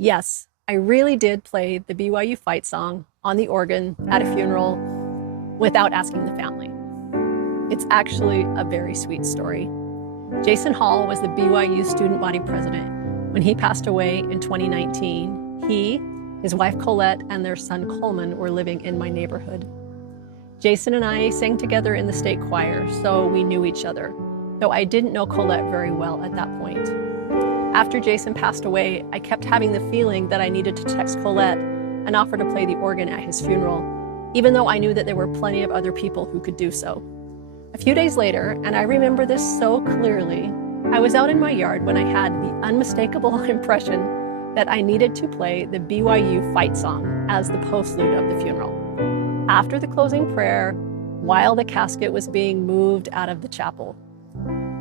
Yes, I really did play the BYU fight song on the organ at a funeral without asking the family. It's actually a very sweet story. Jason Hall was the BYU student body president. When he passed away in 2019, he, his wife Colette, and their son Coleman were living in my neighborhood. Jason and I sang together in the state choir, so we knew each other, though I didn't know Colette very well at that point. After Jason passed away, I kept having the feeling that I needed to text Colette and offer to play the organ at his funeral, even though I knew that there were plenty of other people who could do so. A few days later, and I remember this so clearly, I was out in my yard when I had the unmistakable impression that I needed to play the BYU fight song as the postlude of the funeral. After the closing prayer, while the casket was being moved out of the chapel.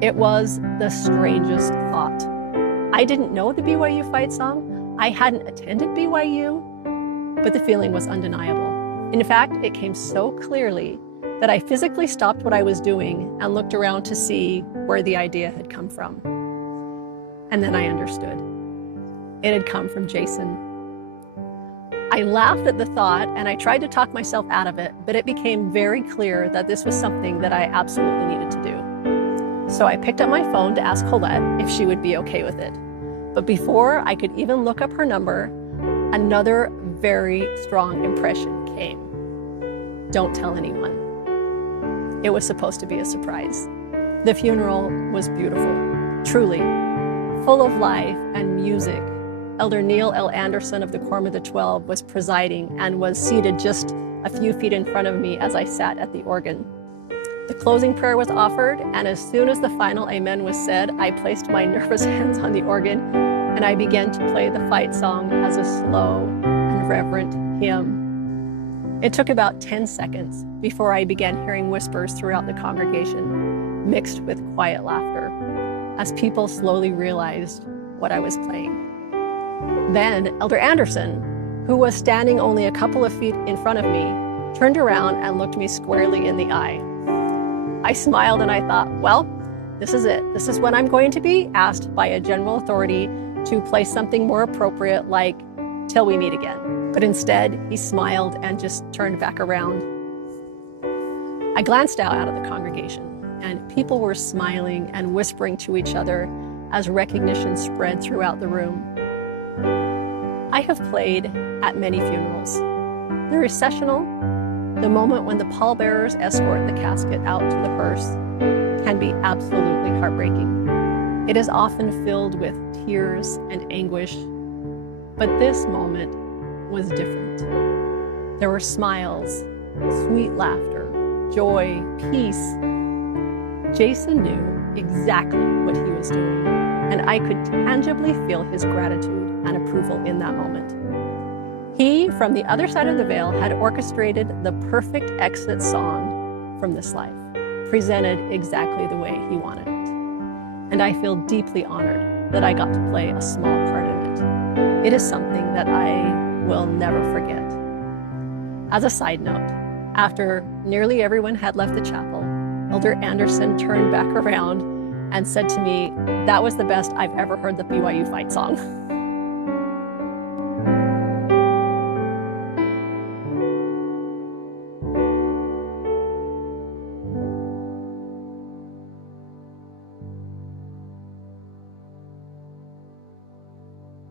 It was the strangest thought. I didn't know the BYU fight song. I hadn't attended BYU, but the feeling was undeniable. In fact, it came so clearly that I physically stopped what I was doing and looked around to see where the idea had come from. And then I understood. It had come from Jason. I laughed at the thought and I tried to talk myself out of it, but it became very clear that this was something that I absolutely needed to do. So I picked up my phone to ask Colette if she would be okay with it. But before I could even look up her number, another very strong impression came. Don't tell anyone. It was supposed to be a surprise. The funeral was beautiful, truly, full of life and music. Elder Neil L. Andersen of the Quorum of the 12 was presiding and was seated just a few feet in front of me as I sat at the organ. The closing prayer was offered, and as soon as the final amen was said, I placed my nervous hands on the organ and I began to play the fight song as a slow and reverent hymn. It took about 10 seconds before I began hearing whispers throughout the congregation, mixed with quiet laughter, as people slowly realized what I was playing. Then Elder Andersen, who was standing only a couple of feet in front of me, turned around and looked me squarely in the eye. I smiled and I thought, well, this is it. This is when I'm going to be asked by a general authority to play something more appropriate like "Till We Meet Again." But instead, he smiled and just turned back around. I glanced out of the congregation, and people were smiling and whispering to each other as recognition spread throughout the room. I have played at many funerals. The recessional, the moment when the pallbearers escort the casket out to the hearse, can be absolutely heartbreaking. It is often filled with tears and anguish, but this moment was different. There were smiles, sweet laughter, joy, peace. Jason knew exactly what he was doing, and I could tangibly feel his gratitude and approval in that moment. He, from the other side of the veil, had orchestrated the perfect exit song from this life, presented exactly the way he wanted it. And I feel deeply honored that I got to play a small part in it. It is something that I will never forget. As a side note, after nearly everyone had left the chapel, Elder Andersen turned back around and said to me, "That was the best I've ever heard the BYU fight song."